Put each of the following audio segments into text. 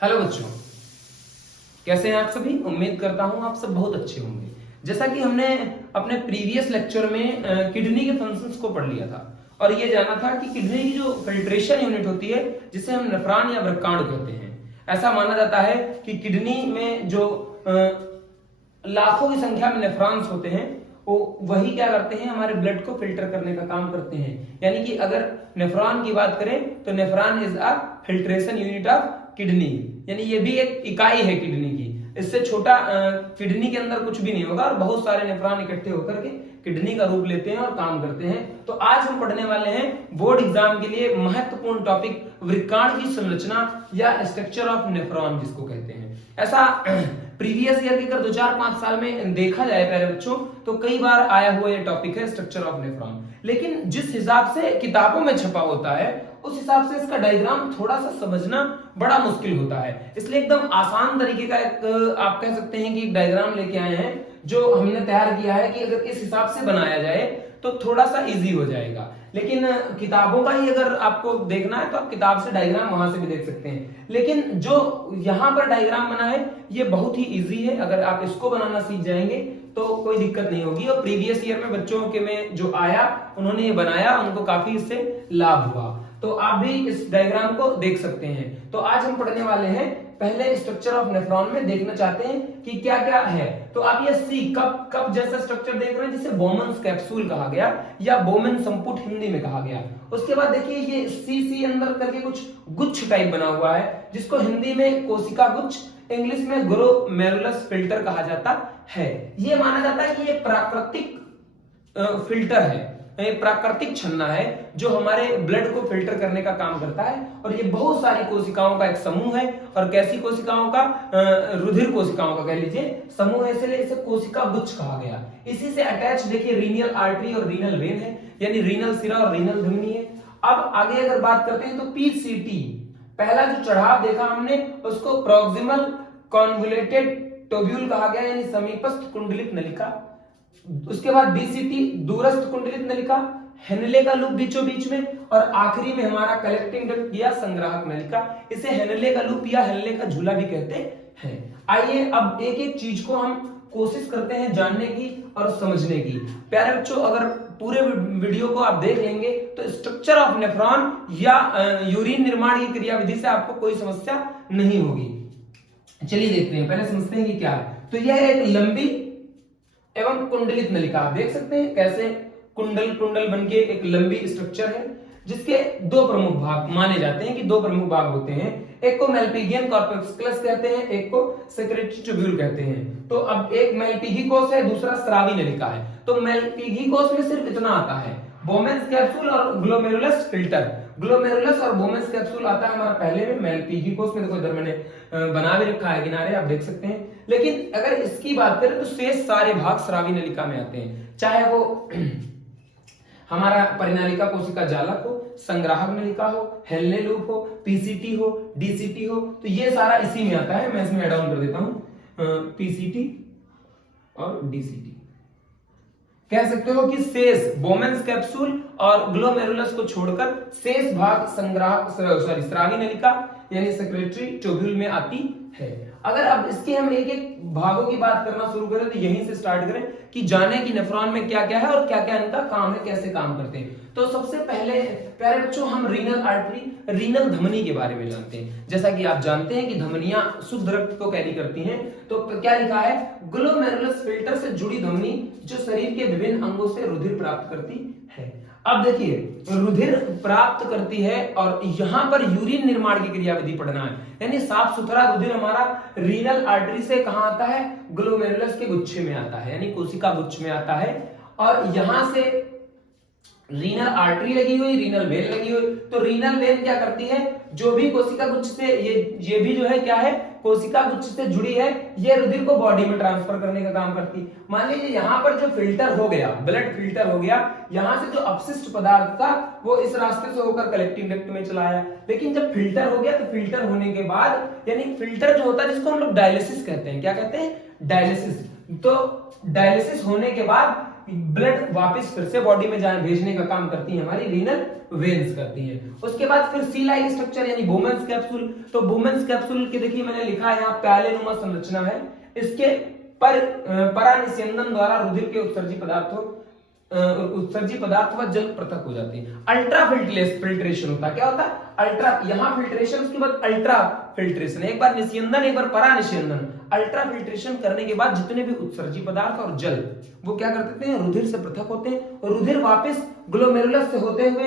Hello बच्चों, कैसे हैं आप सभी। उम्मीद करता हूं आप सब बहुत अच्छे होंगे। जैसा कि हमने अपने प्रीवियस लेक्चर में किडनी के फंक्शंस को पढ़ लिया था और ये जाना था कि किडनी की जो फिल्ट्रेशन यूनिट होती है जिसे हम नेफ्रॉन या वृक्काणु कहते हैं। ऐसा माना जाता है कि किडनी में जो लाखों की संख्या में नेफ्रॉन्स होते हैं वो वही क्या करते हैं, हमारे ब्लड को फिल्टर करने का काम करते हैं। यानी कि अगर नेफ्रॉन की बात करें तो nephron is a filtration unit of kidney, यानी ये भी एक इकाई है किडनी की। इससे छोटा किडनी के अंदर कुछ भी नहीं होगा और बहुत सारे नेफ्रॉन इकट्ठे होकर के किडनी का रूप लेते हैं और काम करते हैं। तो आज हम पढ़ने वाले हैं बोर्ड एग्जाम के लिए महत्वपूर्ण टॉपिक वृक्काणु की संरचना या स्ट्रक्चर ऑफ नेफ्रॉन जिसको कहते हैं। ऐसा प्रीवियस ईयर के अगर 2-4-5 साल में देखा जाए प्यारे बच्चों तो कई बार आया हुआ ये टॉपिक है स्ट्रक्चर ऑफ नेफ्रॉन। लेकिन जिस हिसाब से किताबों में छपा होता है उस हिसाब से इसका डायग्राम थोड़ा सा समझना बड़ा मुश्किल होता है। इसलिए एकदम आसान तरीके का एक आप कह सकते हैं कि एक डायग्राम लेके आए हैं जो हमने तैयार किया है कि अगर इस हिसाब से बनाया जाए तो थोड़ा सा इजी हो जाएगा। लेकिन किताबों का ही अगर आपको देखना है तो आप किताब से डायग्राम वहां से भी देख सकते हैं। लेकिन जो यहाँ पर डायग्राम बना है ये बहुत ही इजी है, अगर आप इसको बनाना सीख जाएंगे तो कोई दिक्कत नहीं होगी। और प्रीवियस ईयर में बच्चों के में जो आया उन्होंने ये बनाया, उनको काफी इससे लाभ हुआ। तो आप भी इस डायग्राम को देख सकते हैं। तो आज हम पढ़ने वाले हैं पहले स्ट्रक्चर ऑफ नेफ्रॉन में देखना चाहते हैं कि क्या क्या है। तो आप ये सी कप जैसा स्ट्रक्चर देख रहे हैं जिसे बोमन्स कैप्सूल कहा गया या बोमेन संपुट हिंदी में कहा गया। उसके बाद देखिए ये सी अंदर करके कुछ गुच्छ टाइप बना हुआ है जिसको हिंदी में कोशिका गुच्छ, इंग्लिश में ग्लोमेरुलस फिल्टर कहा जाता है। ये माना जाता है कि ये प्राकृतिक फिल्टर है, प्राकृतिक छन्ना है जो हमारे ब्लड को फिल्टर करने का काम करता है। और ये बहुत सारी कोशिकाओं का एक समूह है। और कैसी कोशिकाओं का? रुधिर कोशिकाओं का कह लीजिए समूह है, इसलिए इसे कोशिका गुच्छ कहा गया। इसी से अटैच देखिए रीनियल आर्टरी और रीनल वेन है, यानी रीनल सिरा और रीनल धमनी है। अब आगे अगर बात करते हैं तो पीसीटी पहला जो चढ़ाव देखा हमने उसको प्रॉक्सिमल कॉन्वोल्यूटेड ट्यूब्यूल कहा गया, यानी समीपस्थ कुंडलित नलिका। उसके बाद डीसीटी दूरस्थ कुंडलित नलिका, हेनले का लूप बीचों बीच में, और आखिरी में हमारा कलेक्टिंग डक्ट या संग्राहक नलिका। इसे हेनले का लूप या हेनले का झूला भी कहते हैं। आइए अब एक एक चीज को हम कोशिश करते हैं जानने की और समझने की। प्यारे बच्चों, अगर पूरे वीडियो को आप देख लेंगे तो स्ट्रक्चर ऑफ नेफ्रॉन या यूरिन निर्माण की क्रियाविधि से आपको कोई समस्या नहीं होगी। चलिए देखते हैं, पहले समझते हैं कि क्या है। तो यह एक लंबी एवं कुंडलित नलिका, आप देख सकते हैं कैसे कुंडल बनके एक लंबी स्ट्रक्चर है जिसके दो प्रमुख भाग माने जाते हैं कि दो प्रमुख भाग होते हैं। एक को मेल्पिगियन कॉर्पस्कुलस कहते हैं, एक को सेक्रेटरी ट्यूब्यूल कहते हैं। तो अब एक मेल्पिगी कोश है, दूसरा स्रावी नलिका है। तो मेल्पिगी कोश में सिर्फ इतना आता है, बोमेन्स कैप्सूल और ग्लोमेरुलस फिल्टर। ग्लोमेरुलस और बोमेन्स कैप्सूल आता है हमारा पहले में, मेल्पिगी कोश में देखो इधर मैंने बना भी रखा है किनारे, आप देख सकते हैं। लेकिन अगर इसकी बात करें तो शेष सारे भाग स्रावी नलिका में आते हैं, चाहे वो हमारा परिनालिका कोशिका जालक हो, संग्राहक नलिका हो, हेनले लूप हो, पीसीटी हो, डीसीटी हो, तो ये सारा इसी में आता है। मैं इसमें ऐड ऑन कर देता हूं पीसीटी और डीसीटी। कह सकते हो कि शेष बोमेन्स कैप्सूल और ग्लोमेरुलस को छोड़कर शेष भाग संग्राहक स्रावी नलिका यानी सेक्रेटरी ट्यूब्यूल में आती है। अगर अब इसके हम एक एक भागों की बात करना शुरू करें तो यहीं से स्टार्ट करें कि जाने की नेफ्रॉन में क्या क्या है और क्या क्या इनका काम है, कैसे काम करते हैं। तो सबसे पहले प्यारे बच्चों हम रीनल आर्टरी, रीनल धमनी के बारे में जानते हैं। जैसा कि आप जानते हैं कि धमनियां शुद्ध रक्त को कैरी करती हैं। तो क्या लिखा है? ग्लोमेरुलस फिल्टर से जुड़ी धमनी जो शरीर के विभिन्न अंगों से रुधिर प्राप्त करती है। अब देखिए रुधिर प्राप्त करती है और यहां पर यूरिन निर्माण की क्रियाविधि पढ़ना है, यानी साफ सुथरा रुधिर हमारा रीनल आर्टरी से कहां आता है? ग्लोमेरुलस के गुच्छे में आता है, यानी कोशिका गुच्छ में आता है। और यहां से रीनल आर्टरी लगी हुई, रीनल वेन लगी हुई। तो रीनल वेन क्या करती है? जो भी कोशिका गुच्छ से ये भी जो है क्या है? कोशिका गुच्छ से जुड़ी है, ये रुधिर को बॉडी में ट्रांसफर करने का काम करती है। मान लीजिए यहाँ पर जो फिल्टर हो गया, ब्लड फिल्टर हो गया, यहाँ से जो अपशिष्ट पदार्थ था वो इस रास्ते से होकर कलेक्टिंग डक्ट में चला आया। लेकिन जब फिल्टर हो गया तो फिल्टर होने के बाद, यानी फिल्टर जो होता है जिसको हम लोग डायलिसिस कहते हैं, क्या कहते हैं? डायलिसिस। तो डायलिसिस होने के बाद ब्लड वापस फिर से बॉडी में जाए भेजने का काम करती है हमारी रीनल वेन्स करती है। उसके बाद फिर सी लाइक स्ट्रक्चर यानी बोमेंस कैप्सूल। तो बोमेंस कैप्सूल के देखिए मैंने लिखा है यहाँ प्यालेनुमा संरचना है। इसके परानिस्यंदन द्वारा रुधिर के उत्सर्जी पदार्थ व जल पृथक हो जाते हैं। अल्ट्रा फिल्ट्रेशन होता है। क्या होता है? अल्ट्रा, यहाँ फिल्ट्रेशन, उसके बाद अल्ट्रा फिल्ट्रेशन, एक बार निस्यंदन एक बार परानिस्यंदन। अल्ट्रा फिल्ट्रेशन करने के बाद जितने भी उत्सर्जी पदार्थ और जल वो क्या कर देते हैं, रुधिर से पृथक होते हैं और रुधिर वापस ग्लोमेरुलस से होते हुए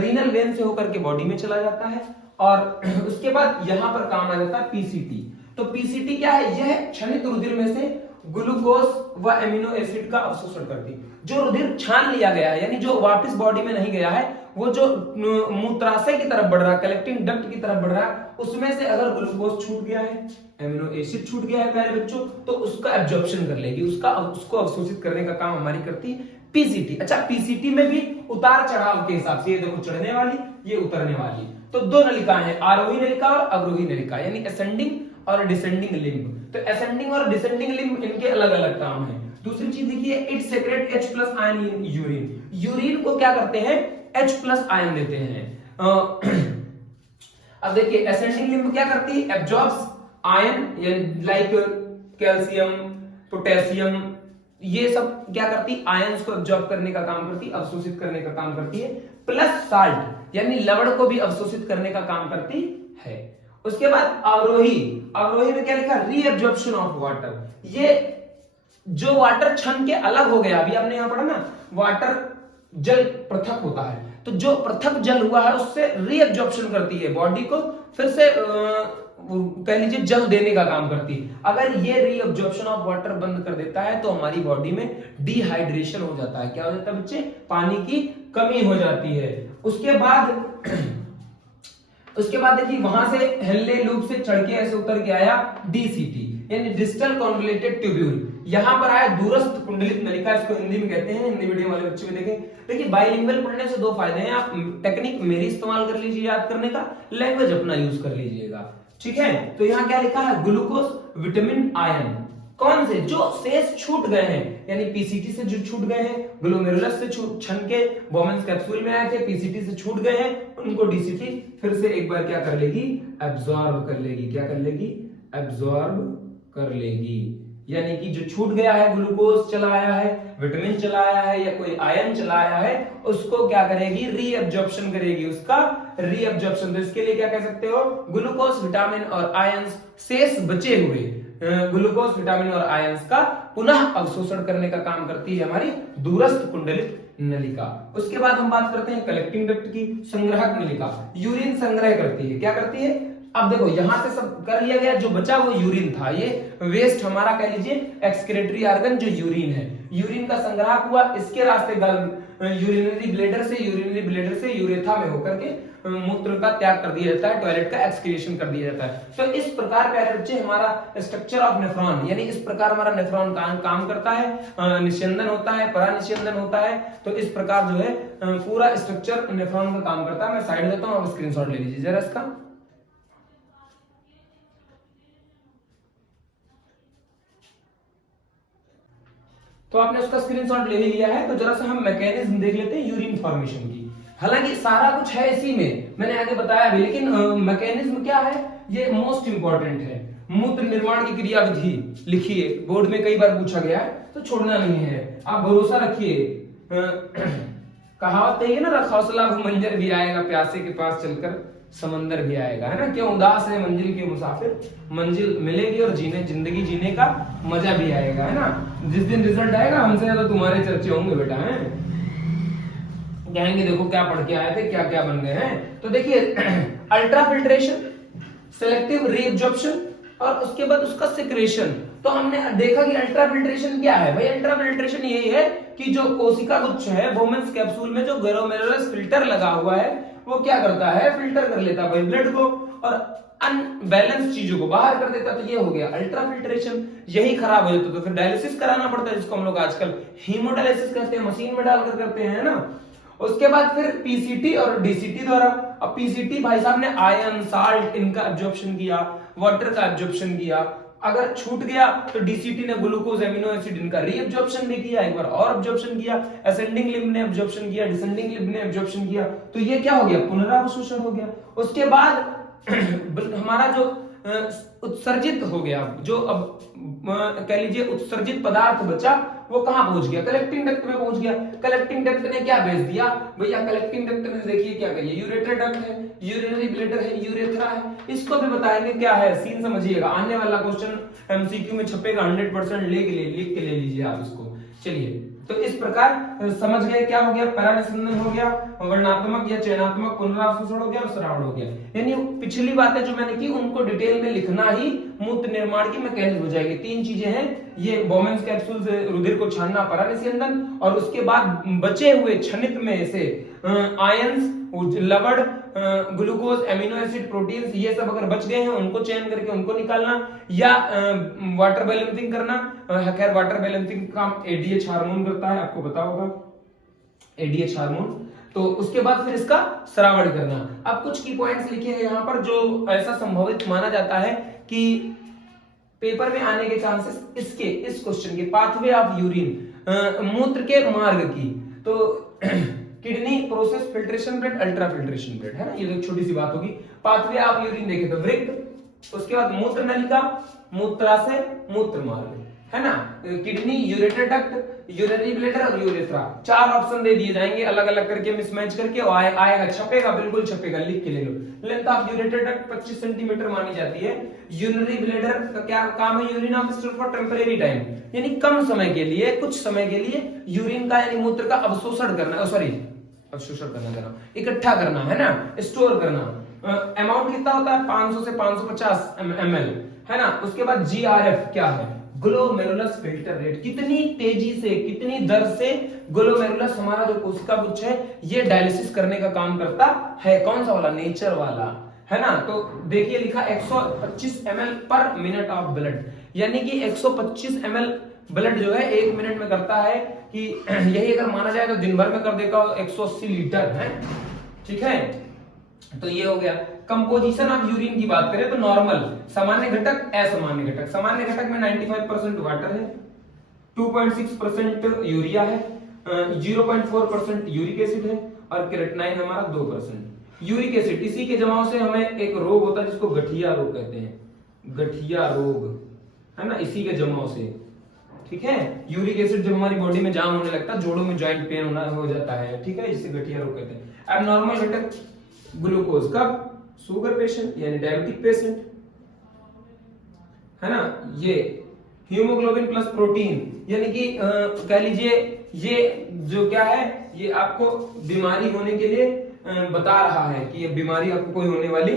रीनल वेन से होकर के बॉडी में चला जाता है। और उसके बाद यहां पर काम आ जाता है पीसीटी। तो पीसीटी क्या है? यह क्षणित रुधिर में से ग्लूकोज व एमिनो एसिड का अवशोषण करती है। जो रुधिर छान लिया गया है यानी जो वापस बॉडी में नहीं गया है, वो जो मूत्राशय की तरफ बढ़ रहा है, कलेक्टिंग डक्ट की तरफ बढ़ रहा है, उसमें से अगर ग्लूकोज छूट गया है, एमिनो एसिड छूट गया है प्यारे बच्चों, तो उसका एब्जॉर्प्शन कर लेगी, उसको अवशोषित करने का काम हमारी करती है पीसीटी। अच्छा, पीसीटी में भी उतार चढ़ाव के हिसाब से, ये देखो चढ़ने वाली, ये उतरने वाली, तो दो नलिकाएं हैं, आरोही नलिका और अवरोही नलिका, यानी असेंडिंग और डिसेंडिंग लिम्ब। तो असेंडिंग और डिसेंडिंग लिम्ब इनके अलग अलग काम है। दूसरी चीज देखिए, it secrete H+ ion in urine. Urine को क्या करते हैं? H+ आयन देते हैं। अब देखिए असेंडिंग लिम्ब क्या करती है? Absorbs ion like calcium, potassium, ये सब क्या करती है? आयंस को एब्जॉर्ब करने का काम करती है, अवशोषित करने का काम करती है, प्लस साल्ट यानी लवण को भी अवशोषित करने का काम करती है। उसके बाद अवरोही, अवरोही में क्या लिखा? Reabsorption of water. ये जो वाटर छन के अलग हो गया, अभी आपने यहां पढ़ा ना, वाटर जल पृथक होता है, तो जो पृथक जल हुआ है उससे रीअब्जॉर्प्शन करती है, बॉडी को फिर से कह लीजिए जल देने का काम करती है। अगर ये रीअब्जॉर्प्शन ऑफ वाटर बंद कर देता है तो हमारी बॉडी में डिहाइड्रेशन हो जाता है। क्या हो जाता है बच्चे? पानी की कमी हो जाती है। उसके बाद देखिए वहां से हेल्ले लूप से चढ़ के ऐसे उतर के आया डीसीटी यानी डिस्टल कॉन्वोल्यूटेड ट्यूब्यूल। यहां पर आया दूरस्थ कुंडलित नलिका, इसको हिंदी में कहते हैं, हिंदी मीडियम वाले बच्चे भी देखें। देखिए बाइलिंगुअल पढ़ने से दो फायदे हैं, आप टेक्निक मेरी इस्तेमाल कर लीजिए याद करने का, लैंग्वेज अपना यूज कर लीजिएगा, ठीक है। तो यहाँ क्या लिखा है? Glucose, vitamin, ion. कौन से? जो शेष छूट गए हैं, यानी पीसीटी से जो छूट गए हैं, ग्लोमेरुलस से छन के बोमेंस कैप्सूल में आए थे, पीसीटी से छूट गए हैं, उनको डीसीटी फिर से एक बार क्या कर लेगी? एब्जॉर्ब कर लेगी। क्या कर लेगी? एब्जॉर्ब कर लेगी। यानी कि जो छूट गया है, ग्लूकोज चला आया है, विटामिन चला आया है या कोई आयन चला आया है, उसको क्या करेगी? रीअब्जॉर्प्शन करेगी, उसका रीअब्जॉर्प्शन। तो इसके लिए क्या कह सकते हो? ग्लूकोज, विटामिन और आयन शेष बचे हुए ग्लूकोज, विटामिन और आयंस का पुनः अवशोषण करने का काम करती है हमारी दूरस्थ कुंडलित नलिका। उसके बाद हम बात करते हैं कलेक्टिंग डक्ट की। संग्राहक नलिका यूरिन संग्रह करती है। क्या करती है? अब देखो यहां से सब कर लिया गया, जो बचा वो यूरिन था, ये वेस्ट हमारा कह लीजिए एक्सक्रीटरी ऑर्गन जो यूरिन है, यूरिन का संग्रह हुआ, इसके रास्ते यूरिनरी ब्लेडर से यूरेथा में होकर के मूत्र का त्याग कर दिया जाता है, टॉयलेट का एक्सक्रीशन कर दिया जाता है। तो इस प्रकार प्यारे बच्चे हमारा स्ट्रक्चर ऑफ नेफ्रॉन, यानी इस प्रकार हमारा नेफ्रॉन काम करता है, निस्यंदन होता है, परानिस्यंदन होता है। तो इस प्रकार जो है पूरा स्ट्रक्चर नेफ्रॉन का काम करता है। मैं साइड देता हूं, आप स्क्रीनशॉट ले लीजिए जरा इसका। तो आपने उसका स्क्रीनशॉट ले लिया है, तो जरा सा हम मैकेनिज्म देख लेते हैं यूरिन फॉर्मेशन की। हालांकि सारा कुछ है इसी में, मैंने आगे बताया भी, लेकिन मैकेनिज्म क्या है ये मोस्ट इंपॉर्टेंट है। मूत्र निर्माण की क्रिया विधि लिखिए, बोर्ड में कई बार पूछा गया है, तो छोड़ना नहीं है, आप भरोसा रखिए। कहावत है ना, रख हौसला मंजर भी आएगा, प्यासे के पास चलकर समंदर भी आएगा, है ना। क्यों उदास है मंजिल के मुसाफिर, मंजिल मिलेगी और जिंदगी जीने का मजा भी आएगा, है ना। जिस दिन रिजल्ट आएगा हमसे ज्यादा तुम्हारे चर्चे होंगे बेटा, है कहेंगे देखो क्या पढ़ के आए थे, क्या क्या बन गए हैं। तो देखिए अल्ट्रा फिल्ट्रेशन, सेलेक्टिव रीअब्जॉर्प्शन और उसके बाद उसका सिक्रेशन। तो हमने देखा कि अल्ट्रा फिल्ट्रेशन क्या है भाई। अल्ट्रा फिल्ट्रेशन यही है कि जो कोशिका गुच्छ है वोमेंस कैप्सूल में जो ग्लोमेरुलस फिल्टर लगा हुआ है वो क्या करता है? फिल्टर कर लेता है भाई ब्लड को और अनबैलेंस चीजों को बाहर कर देता। तो ये हो गया अल्ट्रा फिल्ट्रेशन। यही खराब हो जाता तो फिर डायलिसिस कराना पड़ता है, जिसको हम लोग आजकल हीमोडायलिसिस कहते हैं, मशीन में डालकर करते हैं ना। उसके बाद फिर पीसीटी और डीसीटी द्वारा। अब पीसीटी भाई साहब ने आयन, साल्ट इनका एब्जॉर्प्शन किया, वाटर का एब्जॉर्प्शन किया, अगर छूट गया तो डीसीटी ने ग्लूकोज एमिनो एसिड इनका रीअब्जॉर्प्शन भी किया, एक बार और अब्जॉर्प्शन किया, असेंडिंग लिम्ब ने अब्जॉर्प्शन किया, डिसेंडिंग लिम्ब ने अब्जॉर्प्शन किया, तो ये क्या हो गया, पुनरावशोषण हो गया। उसके बाद हमारा जो उत्सर्जित हो गया, जो अब कह लीजिए उत्सर्जित पदार्थ बचा, वो कहां पहुंच गया, कलेक्टिंग डक्ट में पहुंच गया। कलेक्टिंग डक्ट ने क्या भेज दिया भैया, कलेक्टिंग डक्ट ने देखिए क्या करिए, यूरेटर डक्ट है, यूरिनरी ब्लैडर है, यूरेथ्रा है, इसको भी बताएंगे क्या है, सीन समझिएगा, आने वाला क्वेश्चन एमसीक्यू में छपेगा 100%, लिख के ले लीजिए आप इसको। चलिए, तो इस प्रकार समझ गए क्या हो गया, पैरानिस्यंदन हो गया, वर्णात्मक या चयनात्मक पुनरावशोषण हो गया और स्रावण हो गया। यानी पिछली बातें जो मैंने की उनको डिटेल में लिखना ही मूत्र निर्माण की मैकेनिज्म हो जाएगी। 3 चीजें हैं, ये बोमेन्स कैप्सूल से रुधिर को छानना पैरानिस्यंदन, और उसके बाद बचे हुए क्षणित में से आयंस, लवण, ग्लूकोज, एमिनो एसिड, प्रोटीन्स, ये सब अगर बच गए हैं उनको चयन करके उनको निकालना, या वाटर बैलेंसिंग करना। खैर वाटर बैलेंसिंग काम एडीएच हार्मोन करता है, आपको पता होगा एडीएच हार्मोन। तो उसके बाद फिर इसका श्रावण करना। अब कुछ की पॉइंट्स लिखे हैं यहाँ पर जो ऐसा संभवित माना जाता है कि पेपर में आने के चांसेस इसके, इस क्वेश्चन के, पाथवे ऑफ यूरिन, मूत्र के मार्ग की, तो kidney, process, filtration bread, ultra filtration bread, है ना, ये एक छोटी सी बात होगी। पाथवे ऑफ यूरिन देखे तो वृक्क, उसके बाद मूत्र नलिका, मूत्राशय, मूत्र मार्ग, है ना, kidney, ureter duct, urinary bladder और यूरेथ्रा। 4 ऑप्शन दे दिए जाएंगे अलग अलग करके, मिसमैच करके, और आएगा, छपेगा, बिल्कुल छपेगा, लिख के ले लो। Length of ureter duct 25 centimetre मानी जाती है। यूरिनरी ब्लैडर का क्या काम है, urine of store for temporary time, यानी कम समय के लिए, कुछ समय के लिए यूरिन का यानी मूत्र का अवशोषण करना, सॉरी अवशोषण करना, इकट्ठा करना, है ना, स्टोर करना। अमाउंट कितना होता है, 500 से 550 ml, है ना। उसके बाद जीआरएफ क्या है, ग्लोमेरुलस फिल्टर रेट, कितनी तेजी से, कितनी दर से ग्लोमेरुलस हमारा जो कोशिका गुच्छ है ये डायलिसिस करने का काम करता है। कौन सा वाला, नेचर वाला, है ना। तो देखिए लिखा 125 ml पर मिनट ऑफ ब्लड, यानी कि 125 ml ब्लड जो है 1 मिनट में करता है, कि यही अगर माना जाए तो दिन भर में कर देगा 180 लीटर, है, ठीक है। तो ये हो गया। कंपोजिशन ऑफ यूरिन की बात करें तो नॉर्मल, सामान्य घटक, असामान्य घटक। सामान्य घटक में 95% वाटर है, 2.6% यूरिया है, 0.4% यूरिक एसिड है, और क्रेटिनाइन हमारा 2%। यूरिक एसिड, इसी के जमाव से हमें एक रोग होता है जिसको गठिया रोग कहते हैं, गठिया रोग, है ना, इसी के जमाव से, ठीक है। यूरिक एसिड जब हमारी बॉडी में जाम होने लगता है, जोड़ों में जॉइंट पेन होना हो जाता है, ठीक है, इसे गठिया रोग कहते हैं। अब नॉर्मल घटक ग्लूकोज, कब, शुगर पेशेंट यानी डायबिटिक पेशेंट, है ना। ये हीमोग्लोबिन प्लस प्रोटीन, यानी कि कह लीजिए ये जो क्या है, ये आपको बीमारी होने के लिए बता रहा है कि ये बीमारी आपको कोई होने वाली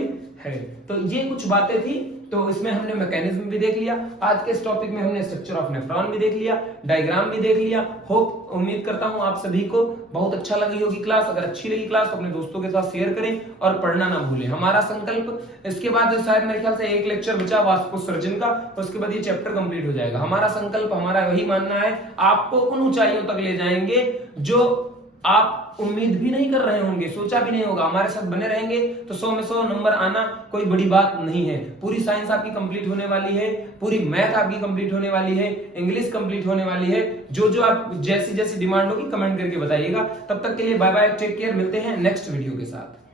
है। तो ये कुछ बातें थी, तो इसमें हमने मैकेनिज्म भी देख लिया। आज के इस टॉपिक में हमने स्ट्रक्चर ऑफ नेफ्रॉन भी देख लिया, डायग्राम भी देख लिया। होप, उम्मीद करता हूं आप सभी को बहुत अच्छा लगी होगी क्लास। अगर अच्छी लगी क्लास तो अपने दोस्तों के साथ शेयर करें और पढ़ना ना भूलें। हमारा संकल्प, इसके बाद शायद मेरे ख्याल से एक लेक्चर बचा वाष्पोत्सर्जन का, उसके बाद ये चैप्टर कंप्लीट हो जाएगा। हमारा संकल्प, हमारा वही मानना है, आपको उन ऊंचाइयों तक ले जाएंगे जो आप उम्मीद भी नहीं कर रहे होंगे, सोचा भी नहीं होगा। हमारे साथ बने रहेंगे तो 100 में 100 नंबर आना कोई बड़ी बात नहीं है। पूरी साइंस आपकी कंप्लीट होने वाली है, पूरी मैथ आपकी कंप्लीट होने वाली है, इंग्लिश कंप्लीट होने वाली है। जो जो आप जैसी जैसी डिमांड होगी कमेंट करके बताइएगा। तब तक के लिए बाय बाय, टेक केयर, मिलते हैं नेक्स्ट वीडियो के साथ।